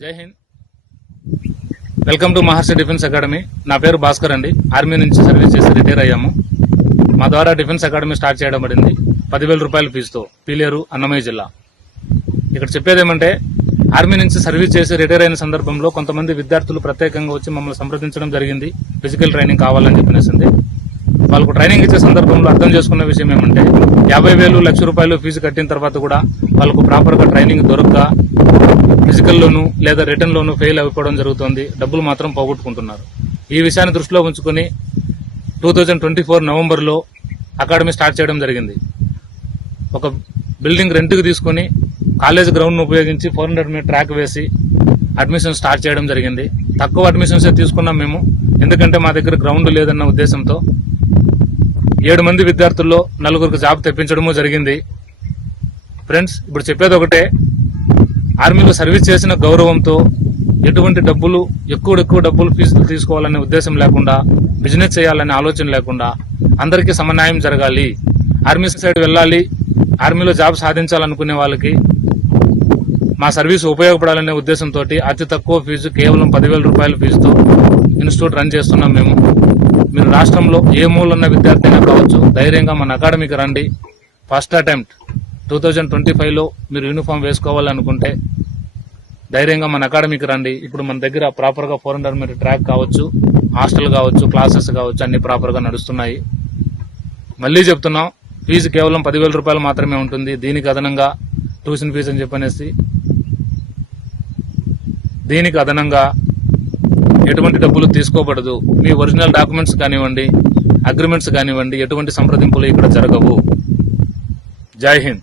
జై Hind. Welcome to Maharshi defence academy. నా పేరు భాస్కర్ అండి. ఆర్మీ నుంచి సర్వీస్ చేసి రిటైర్ అయ్యాము. మా ద్వారా డిఫెన్స్ అకాడమీ స్టార్ట్ చేయడం పడింది 10,000 రూపాయల ఫీజుతో, పీలేరు, అన్నమయ్య జిల్లా. ఇక్కడ చెప్పేదేమంటే, ఆర్మీ నుంచి సర్వీస్ చేసి రిటైర్ అయిన సందర్భంలో కొంతమంది విద్యార్థులు ప్రత్యేకంగా వచ్చి మమ్మల్ని సంప్రదించడం జరిగింది. ఫిజికల్ ట్రైనింగ్ కావాలని చెప్పినేసింది. వాళ్ళకు ట్రైనింగ్ ఇచ్చే సందర్భంలో అర్థం చేసుకున్న విషయం ఏమంటే, 50,000, ₹1,00,000 ఫీజు కట్టిన తర్వాత కూడా వాళ్ళకు ప్రాపర్ గా ట్రైనింగ్ దొరక్క ఫిజికల్లోనూ లేదా రిటర్న్ లోనూ ఫెయిల్ అయిపోవడం జరుగుతుంది. డబ్బులు మాత్రం పోగొట్టుకుంటున్నారు. ఈ విషయాన్ని దృష్టిలో ఉంచుకుని 2024 నవంబర్లో అకాడమీ స్టార్ట్ చేయడం జరిగింది. ఒక బిల్డింగ్ రెంట్కి తీసుకుని కాలేజ్ గ్రౌండ్ను ఉపయోగించి 400 మీటర్ ట్రాక్ వేసి అడ్మిషన్ స్టార్ట్ చేయడం జరిగింది. తక్కువ అడ్మిషన్స్ తీసుకున్నాం మేము, ఎందుకంటే మా దగ్గర గ్రౌండ్ లేదన్న ఉద్దేశంతో. 7 మంది విద్యార్థుల్లో 4 జాబ్ తెప్పించడము జరిగింది. ఫ్రెండ్స్, ఇప్పుడు చెప్పేది ఒకటే, ఆర్మీలో సర్వీస్ చేసిన గౌరవంతో ఎటువంటి డబ్బులు ఎక్కువ డబ్బులు ఫీజులు తీసుకోవాలనే ఉద్దేశం లేకుండా, బిజినెస్ చేయాలనే ఆలోచన లేకుండా అందరికీ సమన్యాయం జరగాలి, ఆర్మీ సైడ్ వెళ్ళాలి, ఆర్మీలో జాబ్ సాధించాలనుకునే వాళ్ళకి మా సర్వీస్ ఉపయోగపడాలనే ఉద్దేశంతో అతి తక్కువ ఫీజు, కేవలం 10,000 రూపాయల ఫీజుతో ఇన్స్టిట్యూట్ రన్ చేస్తున్నాం మేము. మీరు రాష్ట్రంలో ఏ మూలన్న విద్యార్థి అయినా కావచ్చు, ధైర్యంగా మన అకాడమీకి రండి. ఫస్ట్ అటెంప్ట్ 2025లో మీరు యూనిఫామ్ వేసుకోవాలనుకుంటే ధైర్యంగా మన అకాడమీకి రండి. ఇప్పుడు మన దగ్గర ప్రాపర్ గా 400 మీటర్ ట్రాక్ కావచ్చు, హాస్టల్ కావచ్చు, క్లాసెస్ కావచ్చు, అన్ని ప్రాపర్ గా నడుస్తున్నాయి. మళ్ళీ చెప్తున్నాం, ఫీజు కేవలం 10,000 రూపాయలు మాత్రమే ఉంటుంది. దీనికి అదనంగా ట్యూషన్ ఫీజు అని చెప్పనేసి దీనికి అదనంగా ఎటువంటి డబ్బులు తీసుకోబడదు. మీ ఒరిజినల్ డాక్యుమెంట్స్ కానివ్వండి, అగ్రిమెంట్స్ కానివ్వండి, ఎటువంటి సంప్రదింపులు ఇక్కడ జరగవు. జై హింద్.